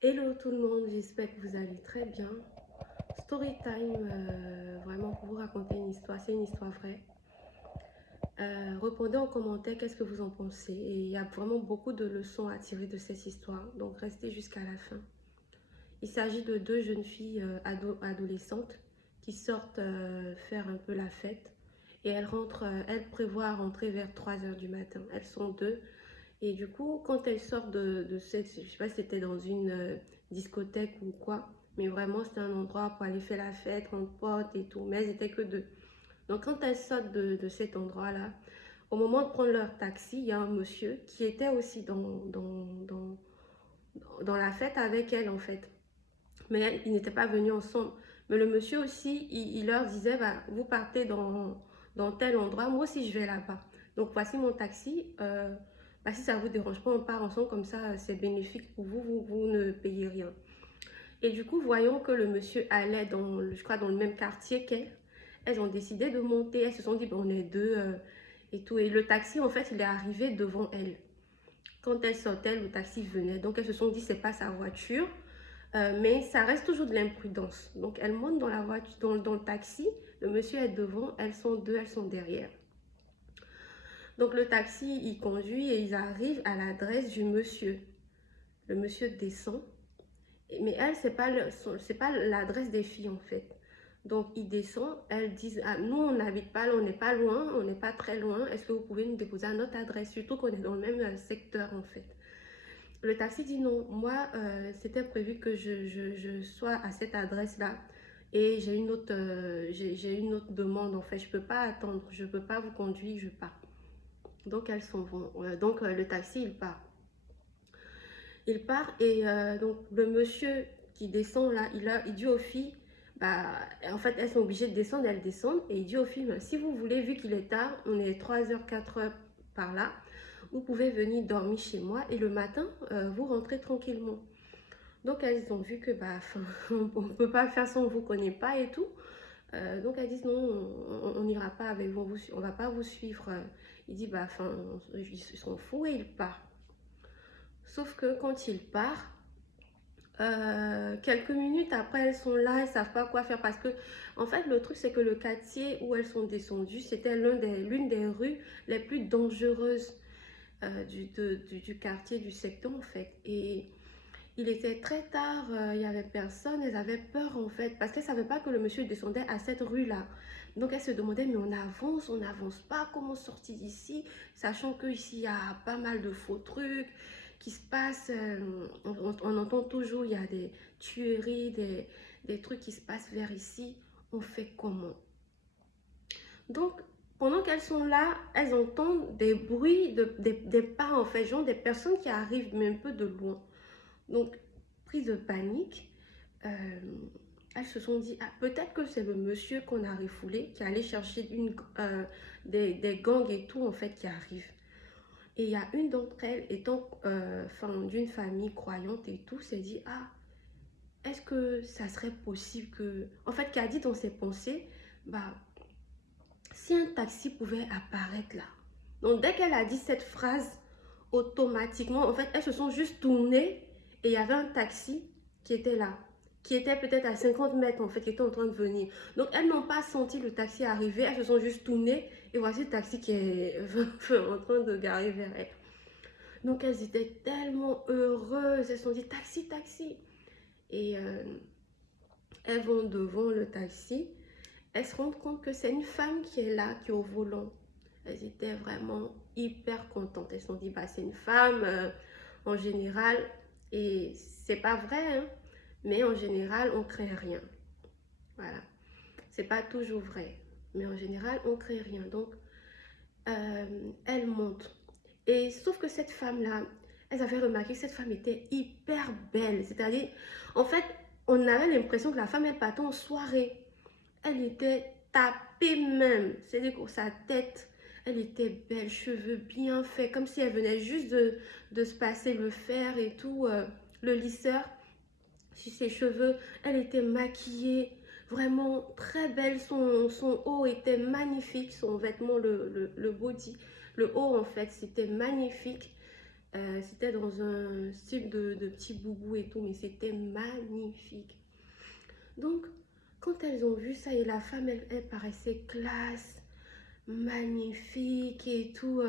Hello tout le monde, j'espère que vous allez très bien. Story time, vraiment pour vous raconter une histoire, c'est une histoire vraie. Répondez en commentaire qu'est-ce que vous en pensez. Et il y a vraiment beaucoup de leçons à tirer de cette histoire, donc restez jusqu'à la fin. Il s'agit de deux jeunes filles adolescentes qui sortent faire un peu la fête. Et elles prévoient rentrer vers 3 heures du matin. Elles sont deux. Et du coup, quand elles sortent de cette, je sais pas si c'était dans une discothèque ou quoi, mais vraiment c'était un endroit pour aller faire la fête entre potes et tout, mais elles étaient que deux. Donc quand elles sortent de cet endroit-là, au moment de prendre leur taxi, il y a un monsieur qui était aussi dans la fête avec elles en fait. Mais ils n'étaient pas venus ensemble. Mais le monsieur aussi, il leur disait, bah, vous partez dans tel endroit, moi aussi je vais là-bas. Donc voici mon taxi. Bah, si ça ne vous dérange pas, on part ensemble, comme ça c'est bénéfique pour vous, vous ne payez rien. Et du coup, voyons que le monsieur allait je crois, dans le même quartier qu'elles. Elles ont décidé de monter, elles se sont dit, bon, on est deux et tout. Et le taxi, en fait, il est arrivé devant elles. Quand elles sortaient, le taxi venait. Donc elles se sont dit, c'est pas sa voiture. Mais ça reste toujours de l'imprudence. Donc elles montent dans la voiture, dans le taxi, le monsieur est devant, elles sont deux, elles sont derrière. Donc le taxi, il conduit et ils arrivent à l'adresse du monsieur. Le monsieur descend, mais elle, c'est pas l'adresse des filles en fait. Donc il descend, elles disent, ah, nous on n'habite pas là, on n'est pas loin, on n'est pas très loin, est-ce que vous pouvez nous déposer à notre adresse, surtout qu'on est dans le même secteur en fait. Le taxi dit non, moi c'était prévu que je sois à cette adresse-là et j'ai une autre demande en fait, je peux pas attendre, je peux pas vous conduire, je pars. Donc elles s'en vont. Donc le taxi il part. Il part et donc le monsieur qui descend là, il dit aux filles, bah en fait elles sont obligées de descendre, elles descendent et il dit aux filles, bah, si vous voulez, vu qu'il est tard, on est 3 heures 4 heures par là, vous pouvez venir dormir chez moi et le matin, vous rentrez tranquillement. Donc elles ont vu que bah, on ne peut pas faire ça, on ne vous connaît pas et tout. Donc elles disent non, on n'ira pas avec vous, on va pas vous suivre. Il dit bah ils s'en fout et il part. Sauf que quand il part, quelques minutes après elles sont là, elles savent pas quoi faire parce que en fait le truc c'est que le quartier où elles sont descendues c'était l'une des rues les plus dangereuses du quartier, du secteur en fait. Et il était très tard, il n'y avait personne, elles avaient peur en fait, parce qu'elles ne savaient pas que le monsieur descendait à cette rue-là. Donc elles se demandaient, mais on n'avance pas, comment sortir d'ici, sachant qu'ici il y a pas mal de faux trucs qui se passent, on entend toujours, il y a des tueries, des trucs qui se passent vers ici, on fait comment? Donc, pendant qu'elles sont là, elles entendent des bruits, des pas en fait, genre des personnes qui arrivent, mais un peu de loin. Donc, prise de panique, euh, elles se sont dit, ah, peut-être que c'est le monsieur qu'on a refoulé, qui allait chercher des gangs et tout, en fait, qui arrivent. Et il y a une d'entre elles, étant d'une famille croyante et tout, s'est dit, ah, est-ce que ça serait possible que... En fait, qui a dit dans ses pensées, bah, si un taxi pouvait apparaître là. Donc, dès qu'elle a dit cette phrase, automatiquement, en fait, elles se sont juste tournées et il y avait un taxi qui était là, qui était peut-être à 50 mètres, en fait, qui était en train de venir. Donc, elles n'ont pas senti le taxi arriver, elles se sont juste tournées et voici le taxi qui est en train de garer vers elles. Donc, elles étaient tellement heureuses, elles se sont dit taxi, taxi. Et elles vont devant le taxi, elles se rendent compte que c'est une femme qui est là, qui est au volant. Elles étaient vraiment hyper contentes. Elles se sont dit, bah, c'est une femme en général, et c'est pas vrai, hein, mais en général, on crée rien. Voilà. C'est pas toujours vrai, mais en général, on crée rien. Donc, elle monte. Et sauf que cette femme-là, elles avaient remarqué que cette femme était hyper belle. C'est-à-dire, en fait, on avait l'impression que la femme, elle partait en soirée. Elle était tapée même. C'est-à-dire que sa tête, elle était belle, cheveux bien faits, comme si elle venait juste de se passer le fer et tout, le lisseur sur ses cheveux. Elle était maquillée, vraiment très belle. Son haut était magnifique, son vêtement, le body. Le haut, en fait, c'était magnifique. C'était dans un style de petit boubou et tout, mais c'était magnifique. Donc, quand elles ont vu ça, et la femme, elle paraissait classe, magnifique et tout,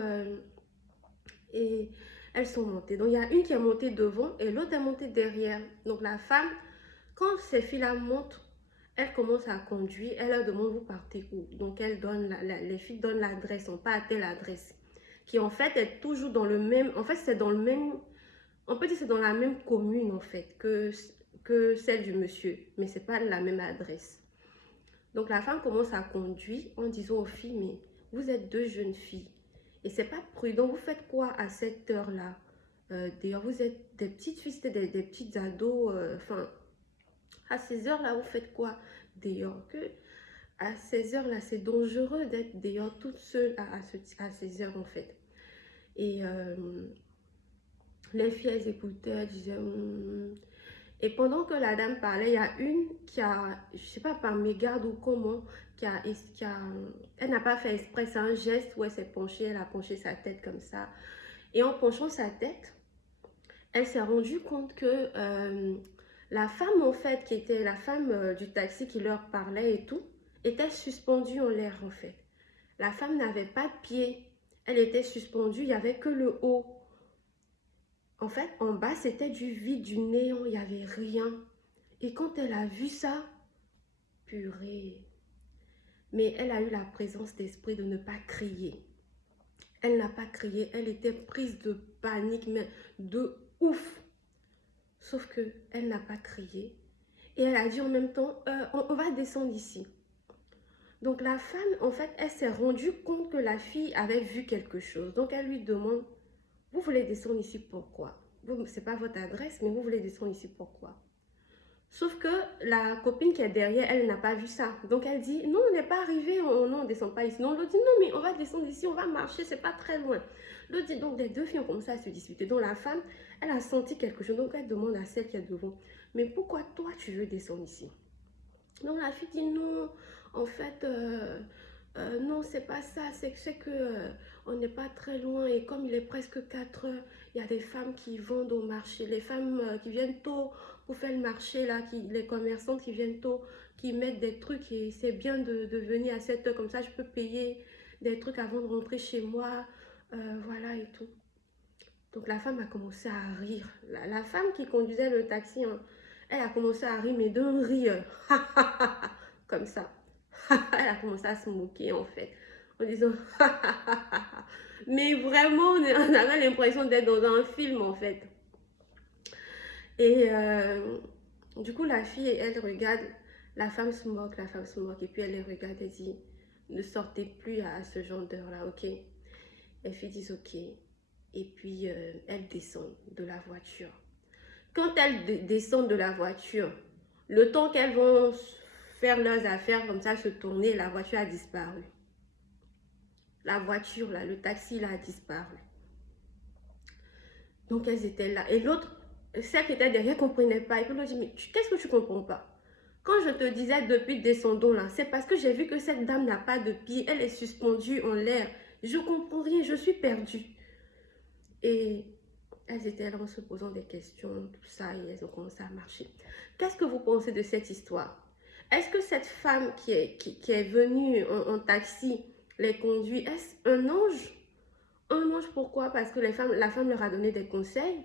et elles sont montées. Donc, il y a une qui est montée devant et l'autre est montée derrière. Donc, la femme, quand ces filles-là montent, elle commence à conduire, elle leur demande vous partez où. Donc, elle donne les filles donnent l'adresse, on part à telle adresse, qui en fait est toujours dans le même, en fait c'est dans le même, on peut dire c'est dans la même commune en fait que celle du monsieur, mais c'est pas la même adresse. Donc la femme commence à conduire en disant aux filles, mais vous êtes deux jeunes filles et c'est pas prudent, vous faites quoi à cette heure-là? D'ailleurs, vous êtes des petites filles, c'était des petites ados, enfin, à ces heures-là, vous faites quoi? D'ailleurs, que à ces heures-là, c'est dangereux d'être d'ailleurs toute seule à ces heures en fait. Et les filles, elles écoutaient, elles disaient, Et pendant que la dame parlait, il y a une qui a, je sais pas par mégarde ou comment, elle n'a pas fait exprès, c'est un geste où elle s'est penchée, elle a penché sa tête comme ça. Et en penchant sa tête, elle s'est rendue compte que la femme en fait, qui était la femme du taxi qui leur parlait et tout, était suspendue en l'air en fait. La femme n'avait pas de pied, elle était suspendue, il n'y avait que le haut. En fait, en bas, c'était du vide, du néant, il n'y avait rien. Et quand elle a vu ça, purée. Mais elle a eu la présence d'esprit de ne pas crier. Elle n'a pas crié, elle était prise de panique, mais de ouf. Sauf que elle n'a pas crié. Et elle a dit en même temps, on va descendre ici. Donc la femme, en fait, elle s'est rendue compte que la fille avait vu quelque chose. Donc elle lui demande, vous voulez descendre ici pourquoi? C'est pas votre adresse, mais vous voulez descendre ici pourquoi? Sauf que la copine qui est derrière, elle n'a pas vu ça. Donc elle dit, non, on n'est pas arrivé, non, on ne descend pas ici. Non, l'autre dit, non, mais on va descendre ici, on va marcher, c'est pas très loin. L'autre dit, donc les deux filles ont commencé à se disputer. Donc la femme, elle a senti quelque chose. Donc elle demande à celle qui est devant, mais pourquoi toi tu veux descendre ici? Donc la fille dit, non, en fait, non, c'est pas ça, c'est que on n'est pas très loin et comme il est presque 4 heures, il y a des femmes qui vendent au marché, les femmes qui viennent tôt pour faire le marché, là, les commerçantes qui viennent tôt, qui mettent des trucs et c'est bien de venir à cette heure, comme ça je peux payer des trucs avant de rentrer chez moi, voilà et tout. Donc la femme a commencé à rire. La femme qui conduisait le taxi, hein, elle a commencé à rire, mais d'un rire. Comme ça. Elle a commencé à se moquer en fait. En disant mais vraiment, on avait l'impression d'être dans un film en fait. Et du coup, la fille, elle regarde, la femme se moque, la femme se moque. Et puis elle les regarde et dit, ne sortez plus à ce genre d'heure-là, ok? Les filles disent ok. Et puis elles descendent de la voiture. Quand elles descendent de la voiture, le temps qu'elles vont faire leurs affaires comme ça, se tourner, la voiture a disparu. La voiture, là, le taxi, là, a disparu. Donc elles étaient là. Et l'autre, celle qui était derrière, ne comprenait pas. Et puis l'autre dit, mais qu'est-ce que tu ne comprends pas? Quand je te disais depuis descendons là, c'est parce que j'ai vu que cette dame n'a pas de pied. Elle est suspendue en l'air. Je ne comprends rien, je suis perdue. Et elles étaient là en se posant des questions, tout ça, et elles ont commencé à marcher. Qu'est-ce que vous pensez de cette histoire? Est-ce que cette femme qui est venue en taxi les conduit, est-ce un ange? Un ange, pourquoi? Parce que la femme leur a donné des conseils.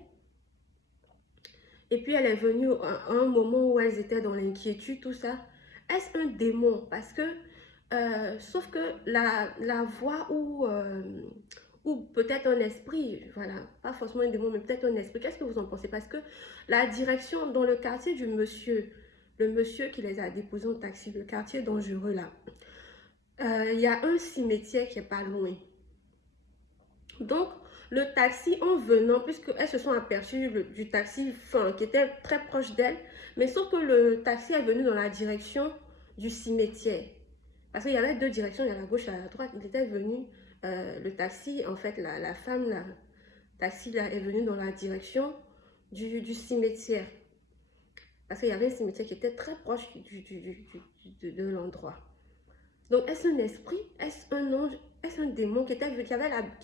Et puis elle est venue à un moment où elles étaient dans l'inquiétude, tout ça. Est-ce un démon? Parce que, sauf que la voix ou peut-être un esprit, voilà, pas forcément un démon, mais peut-être un esprit. Qu'est-ce que vous en pensez? Parce que la direction dans le quartier du monsieur, le monsieur qui les a déposés en taxi, le quartier dangereux là, il y a un cimetière qui est pas loin. Donc, le taxi, en venant, puisqu'elles se sont aperçues du taxi qui était très proche d'elle, mais sauf que le taxi est venu dans la direction du cimetière. Parce qu'il y avait deux directions, il y a la gauche et la droite. Il était venu, le taxi, en fait, la femme, la taxi là, est venue dans la direction du cimetière. Parce qu'il y avait un cimetière qui était très proche de l'endroit. Donc, est-ce un esprit? Est-ce un ange? Est-ce un démon qui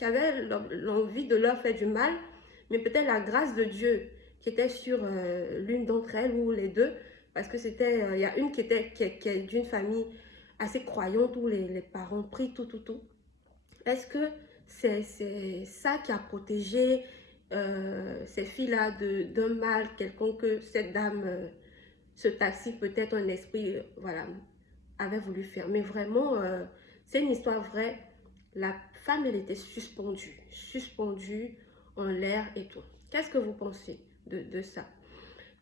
avait l'envie de leur faire du mal, mais peut-être la grâce de Dieu qui était sur l'une d'entre elles ou les deux, parce que c'était, il y a une qui est d'une famille assez croyante où les parents prient tout. Est-ce que c'est ça qui a protégé ces filles-là d'un mal quelconque que cette dame, ce taxi, peut-être un esprit, voilà, avait voulu faire. Mais vraiment, c'est une histoire vraie. La femme, elle était suspendue en l'air et tout. Qu'est-ce que vous pensez de ça?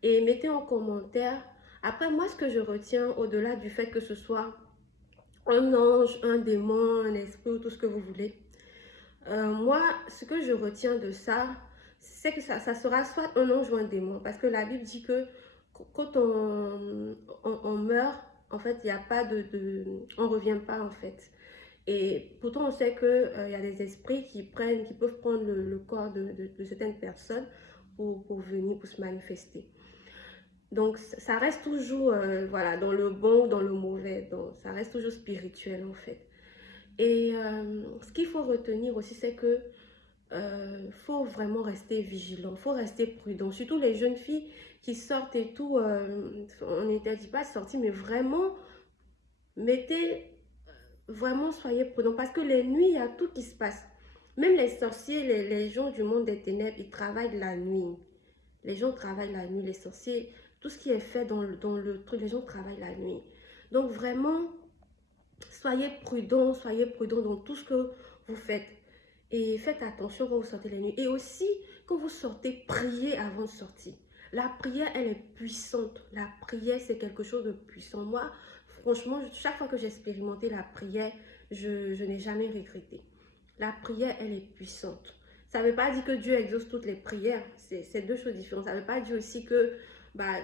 Et mettez en commentaire. Après, moi, ce que je retiens, au-delà du fait que ce soit un ange, un démon, un esprit ou tout ce que vous voulez, moi, ce que je retiens de ça, c'est que ça sera soit un ange ou un démon. Parce que la Bible dit que quand on meurt, en fait, il n'y a pas on ne revient pas, en fait. Et pourtant, on sait qu'il y a des esprits qui peuvent prendre le corps de certaines personnes pour venir, pour se manifester. Donc, ça reste toujours, voilà, dans le bon ou dans le mauvais. Donc, ça reste toujours spirituel, en fait. Et ce qu'il faut retenir aussi, c'est que faut vraiment rester vigilant, faut rester prudent. Surtout les jeunes filles qui sortent et tout, on n'interdit pas de sortir, mais vraiment, mettez, vraiment soyez prudents. Parce que les nuits, il y a tout qui se passe. Même les sorciers, les gens du monde des ténèbres, ils travaillent la nuit. Les gens travaillent la nuit, les sorciers, tout ce qui est fait dans le truc, les gens travaillent la nuit. Donc vraiment, soyez prudents dans tout ce que vous faites. Et faites attention quand vous sortez la nuit. Et aussi, quand vous sortez, priez avant de sortir. La prière, elle est puissante. La prière, c'est quelque chose de puissant. Moi, franchement, chaque fois que j'ai expérimenté la prière, je n'ai jamais regretté. La prière, elle est puissante. Ça ne veut pas dire que Dieu exauce toutes les prières. C'est deux choses différentes. Ça ne veut pas dire aussi que bah,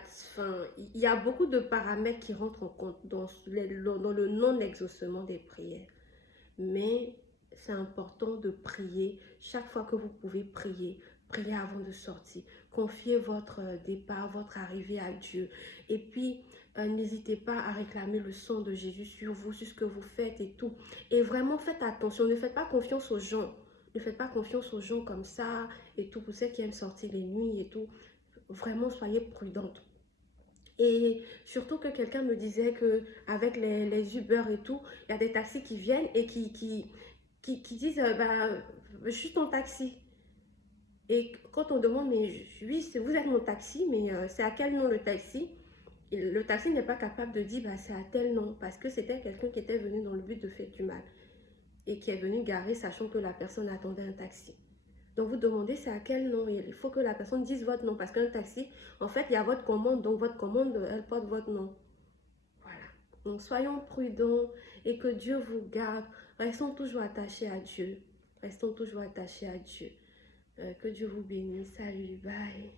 il y a beaucoup de paramètres qui rentrent en compte dans le non-exaucement des prières. Mais c'est important de prier chaque fois que vous pouvez prier. Priez avant de sortir. Confiez votre départ, votre arrivée à Dieu. Et puis, n'hésitez pas à réclamer le sang de Jésus sur vous, sur ce que vous faites et tout. Et vraiment, faites attention. Ne faites pas confiance aux gens. Ne faites pas confiance aux gens comme ça et tout. Pour ceux qui aiment sortir les nuits et tout. Vraiment, soyez prudente. Et surtout que quelqu'un me disait que avec les Uber et tout, il y a des taxis qui viennent et qui disent bah, je suis ton taxi. Et quand on demande, mais oui, vous êtes mon taxi, mais c'est à quel nom le taxi? Et le taxi n'est pas capable de dire bah, c'est à tel nom parce que c'était quelqu'un qui était venu dans le but de faire du mal et qui est venu garer sachant que la personne attendait un taxi. Donc vous demandez c'est à quel nom. Il faut que la personne dise votre nom parce qu'un taxi, en fait, il y a votre commande. Donc votre commande, elle porte votre nom. Voilà. Donc soyons prudents et que Dieu vous garde. Restons toujours attachés à Dieu. Restons toujours attachés à Dieu. Que Dieu vous bénisse. Salut, bye.